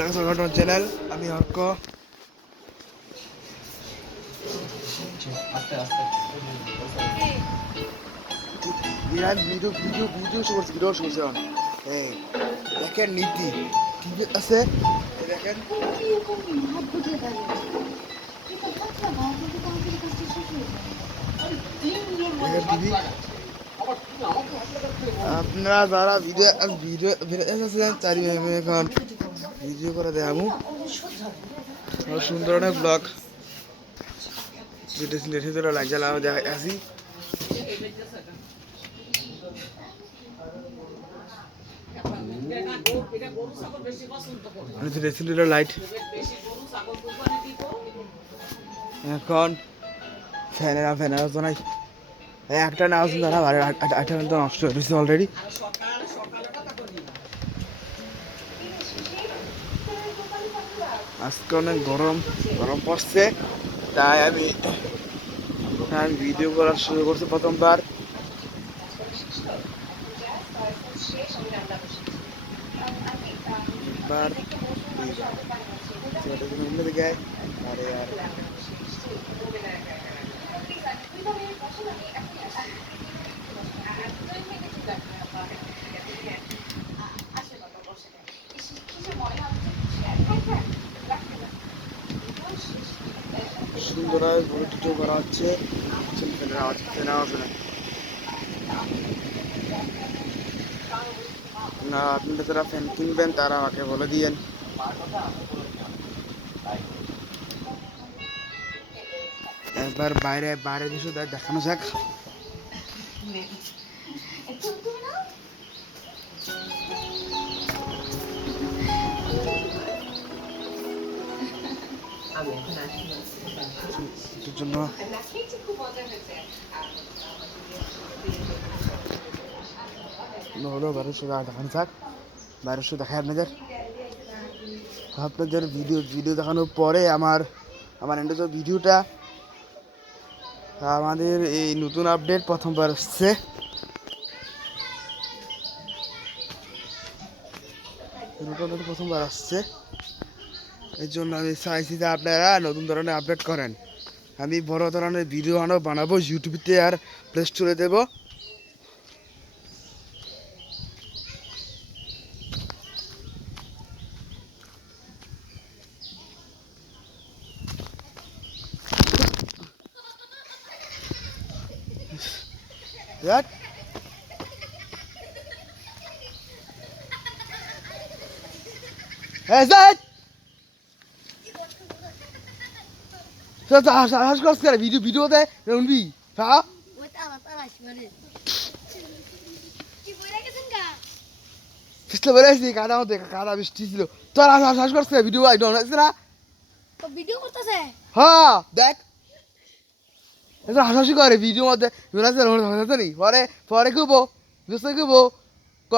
আমার চ্যানেল আমি অর্ক। ভিডিও শুনছি দেখেন নীতি টিভি আছে দেখেন টিভি। আপনারা যারা ভিডিও ভিডিও চারি এখন ভিডিও করে দেয় আমি সুন্দর অনেক ব্লগ লাইক জ্বালা দেখা আসি। লাইট এখন ফ্যানের জানাই একটা না আসুন দাঁড়া আটটা মিনিট নষ্ট হয়েছে অলরেডি। আজকে অনেক গরম পড়ছে তাই আমি ভিডিও করা শুরু করছি প্রথমবার। সুন্দর ভিডিও করা হচ্ছে না। আপনারা যারা ফ্যান কিনবেন তারা আমাকে বলে দিয়েন। একবার বাইরে কিছু দেখানো যাক। জন্য হলো 1200 দেখানো যাক। 1200 দেখায় আপনাদের ভিডিও দেখানোর পরে আমার এন্ড ভিডিওটা আমাদের এই নতুন আপডেট প্রথমবার আসছে। প্রথমবার আসছে এই জন্য আমি চাইছি যে আপনারা নতুন ধরনের আপডেট করেন। আমি বড় ধরনের ভিডিও বানাবো ইউটিউবতে আর প্লে স্টোরে দেবো। What? Hey, Zed! হাস করছ করে ভিডিও দে রুনবি হ্যাঁ ওই তারা আসবে কি বইরা গেছেন কা পিছলে বলেছি কাদা বৃষ্টি ছিল তোর হাস করছ ভিডিও আই ডোন্ট আছে না তো ভিডিও করতেছে হ্যাঁ দেখ এটা হাসি করে ভিডিও মধ্যে বিরাজের হচ্ছে নি পরে কইবো বুঝতে কইবো ক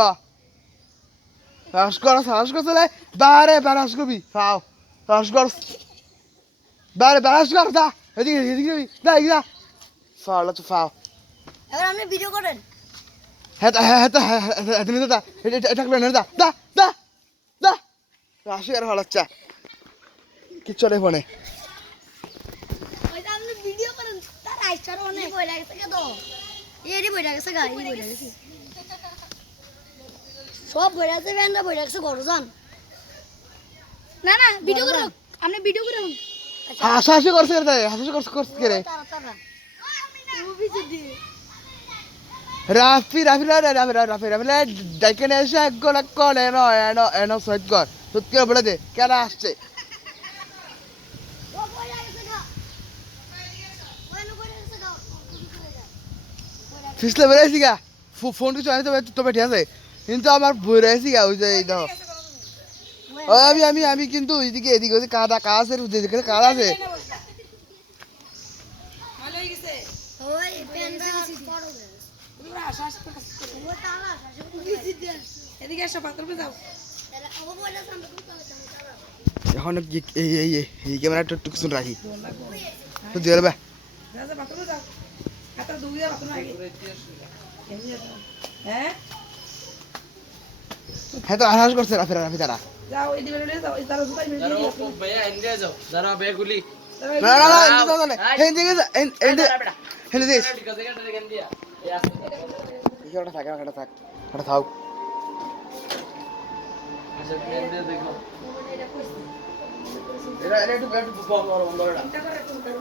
হাস করছলে বারে বারাস করবি খাও হাস কর বারে বারাস কর দা এদিকে দা ইগা ফালা তো ফাও এবার আপনি ভিডিও করেন হ্যাঁ দা এটা করে না দা হাসি আর হলাচ্ছা কি চলে ফোনে ওইটা আপনি ভিডিও করেন তার আইছার অনেক বই লাগছে কে তো এরি বই লাগছে গাই বই লাগছে সব বই লাগছে বেন্দা বই লাগছে গরজান না ভিডিও করো আপনি ভিডিও করুন হাসি করছে রে হাসি করছে কে রে মুভি যদি রাফি ডাইকেন এসে এক গোল কল এনো সৈত কর সত্যি বলে দে কেন আসছে ফিসলে বেড়েছি গা ফোন কিছু আনি তো বেঠে আছে কিন্তু আমার বই রয়েছি গা ওই যে এই দেখো আমি কিন্তু এদিকে ওই কাদা আছে যেখানে কাদা আছে এখন এই ক্যামেরা একটু কিছু রাখি দিয়ে দেবে হ্যাঁ তো আহাস করছে রাফি তারা যাও এই দিবে যাও এই তারা জুতাই মেরে দিও ভাইয়া এন্ডে যাও দাঁড়াও ভাই গুলি না না না এন্ড দাও না হেন দিকে যা এন্ড হেন দিস ঠিক আছে কেন দিয়া এই ওটা থাক ওটা থাক আচ্ছা এন্ডে দেখো এটা একটু বন্ধ করো এটা চিন্তা করে তুমি করো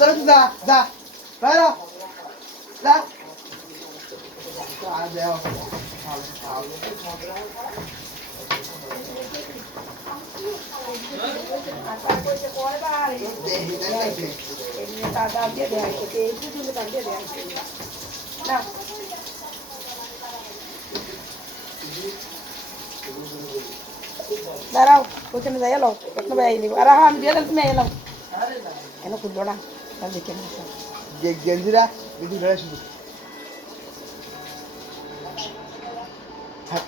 চলো যা যা বাইরে যা আ যাও আচ্ছা কইছে কয় বার এমনি টাকা দিয়ে দেয় এই দুটো টাকা দিয়ে দেয় না দাঁড়াও ওখানে যাই এলো প্রশ্ন ভাই নিব আর হ্যাঁ আমি দিয়ে দিলাম তুমি এলাম কেন খুললো না তাহলে দেখে নিস গেঞ্জিরা গেঞ্জি ধরে শুধু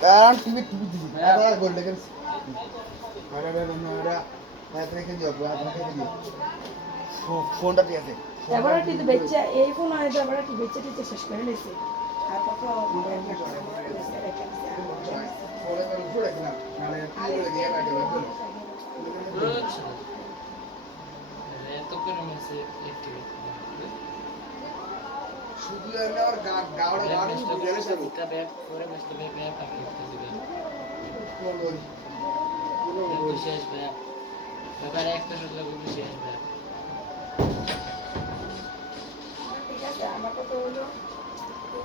কারণ টিভি দিবি আর গোল লেগে আরে রে বন্ধুরা রাত রেখে দিও রাত রেখে দিও ফোনটা ঠিক আছে এবারে টিভি বেচে এই ফোন আয় তো এবারে টিভি বেচে টিচে শেষ করে নিয়েছে আর কত মোবাইল না করে ফোনে তো ঘুরে না মানে পুরো দিয়ে কাটে এত করে মেসে একটি শুধু এমনি আর গাওড়ে গাওড়ে গেলে সব এটা ব্যাক করে মেসে ব্যাক পাকি দিবে ফোন করি শেষ ব্যাক ব্যাপারে একটা শুধু শেষ ব্যাক ঠিক আছে আমার কত হলো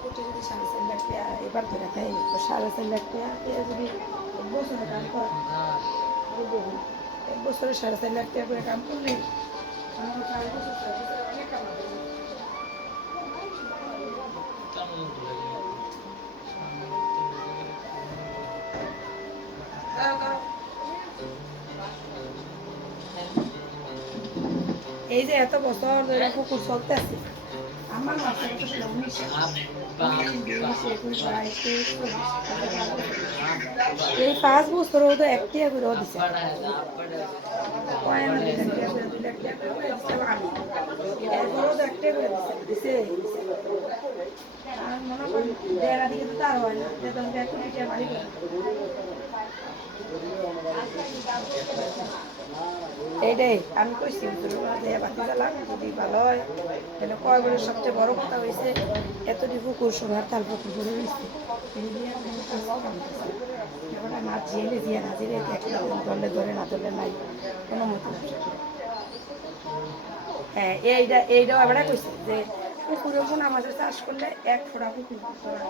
কোটি যদি 4.5 লাখ টাকা এবার ধরে তাই তো 4.5 লাখ টাকা যদি বছরে কাম করে এক বছরে 4.5 লাখ টাকা করে কাম করলে আমার 4 বছর অনেক কামাবে এই যে এত বছর ধরে পুকুর চলতেছে আমার মাসে এই 5 বছরও তো একটিয়া করে দিছে মনে করেন দেড়া দিকে তো তার হয় না মালিক এইটাই আমি কইছি বাতি জ্বালাম যদি ভালো হয় তাহলে কয় বলে সবচেয়ে বড় কথা হয়েছে এতটি পুকুর সোনার তাল পুকুর করে রয়েছে মাছ জিয়েলে জিয়ে না জিরে ধরলে ধরে না ধরলে নাই কোনো মতো হ্যাঁ এইটাও এবারে কইছে যে পুকুরে পোনা মাছের চাষ করলে 1 ফোঁটা পুকুর করা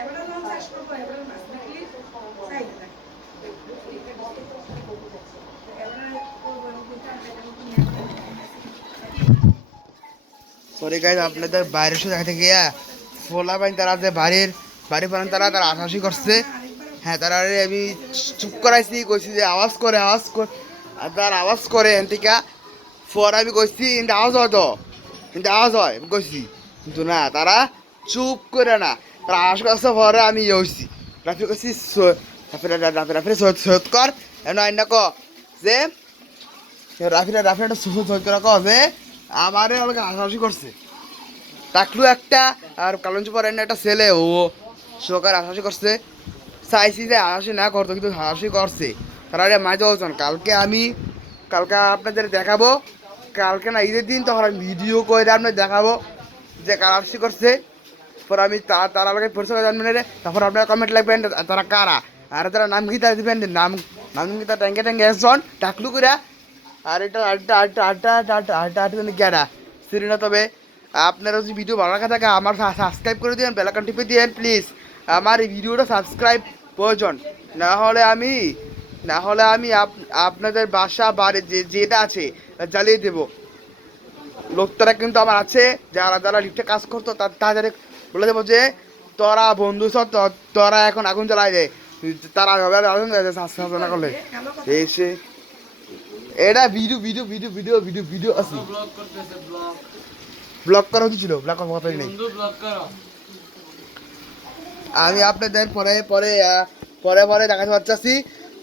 এবারে যখন চাষ করবো এবারে মাছ দেখলি চাই না সরি গাইজ আপনাদের বাইরের সাথে দেখাতে গিয়া ফোলা পাইন তারা যে বাড়ি পান তারা আশাশি করছে হ্যাঁ তারা আমি চুপ করাইছি কইছি যে আওয়াজ করে আর তার আওয়াজ করে এনটিকা ফোর আমি কইছি কিন্তু আওয়াজ হয় তো কিন্তু আওয়াজ হয় আমি কইছি কিন্তু না তারা চুপ করে না তারা আওয়াজ করছে পরে আমি ইয়ে হইছি রাফি কইছি রাফি সৈয়দ কর এমন আইনা ক যে রাফিরা সৈয়দ করে ক যে আমারে আমাকে হাসাহাসি করছে টাকলু একটা আর কালঞ্চি পরে একটা ছেলে ও সরকার হাসাহাসি করছে চাইছি যে হাসাহাসি না করতো কিন্তু হাসাহাসি করছে তারা মাঝে ওজন কালকে আপনাদের দেখাবো কালকে না ঈদের দিন তখন আমি ভিডিও করে আপনাদের দেখাবো যে কারা হাসাহাসি করছে পর আমি তারা আগে পরিচয় জানবেন তারপর আপনারা কমেন্ট লাগবেন তারা কারা আর তারা নাম গীতা দিবেন নাম গীতা ট্যাঙ্কে একজন টাকলু করে আর এটা আটটা গেরা সিরি না তবে আপনারা যদি ভিডিও ভালো লাগা থাকে আমার সাবস্ক্রাইব করে দিন বেল আইকন টিপে দিন প্লিজ আমার এই ভিডিওটা সাবস্ক্রাইব প্রয়োজন না হলে আমি আপনাদের বাসা বাড়ি যেটা আছে জ্বালিয়ে দেবো লোকটারা কিন্তু আমার আছে যারা লিফটে কাজ করতো তাদের বলে দেবো যে তোরা বন্ধু সব তোরা এখন আগুন জ্বালাই দেয় তারা আগুন না করলে এসে এটা ভিডিও আছে ব্লগ করতেছে ব্লগ ব্লক করা হচ্ছিল, ব্লক করার কথা নেই। বন্ধু ব্লক করো। আমি আপনাদের পরে পরে পরে পরে দেখাতে পারছি,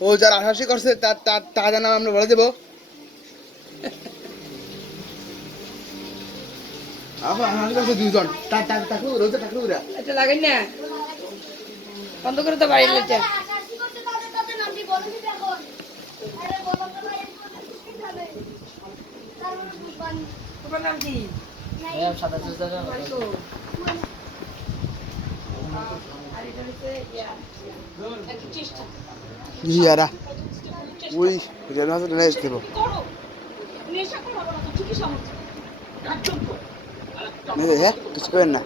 ও যারা হাসাহাসি করছে তাদের নাম আমরা বলে দেবো। এখন হাসাহাসি করছে দুজন, এটা লাগাই না, বন্ধ করে তো বাড়ি লেটে। তোমার নাম কি? ভাইয়া সাদা চুজা দাও। ইয়ারা ওই রেল হাতে টেনে এসে দেবো। হ্যাঁ কিছু করেন না,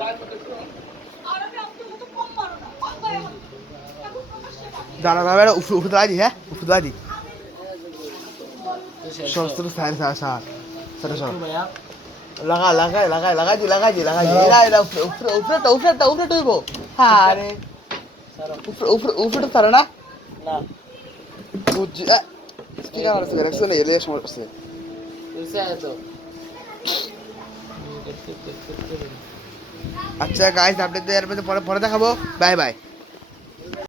দাঁড়া দাঁড়া উপরে দাঁড়াই দি, হ্যাঁ উপরে দাঁড়াই দি সমস্ত সাইড সার সার সব ভাইয়া লাগাই উপরে টইব। হ্যাঁ রে উপরে তারা না না বুঝছি কি কারণ আছে দেখছো না, এলে সময় আছে। বুঝছে তো। আচ্ছা গাইস, আপডেট দেওয়ার পরে পরে দেখাবো। Bye bye.